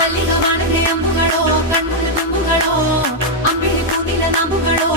ಮಲ್ಲಿಗ ವಾಣಕ್ಕೆ ಅಂಬುಗಳೋ ಕಣ್ಣು ತುಂಬುಗಳೋ ಅಂಬಿಳಿ ಕೂದಿನ ನಂಬುಗಳೋ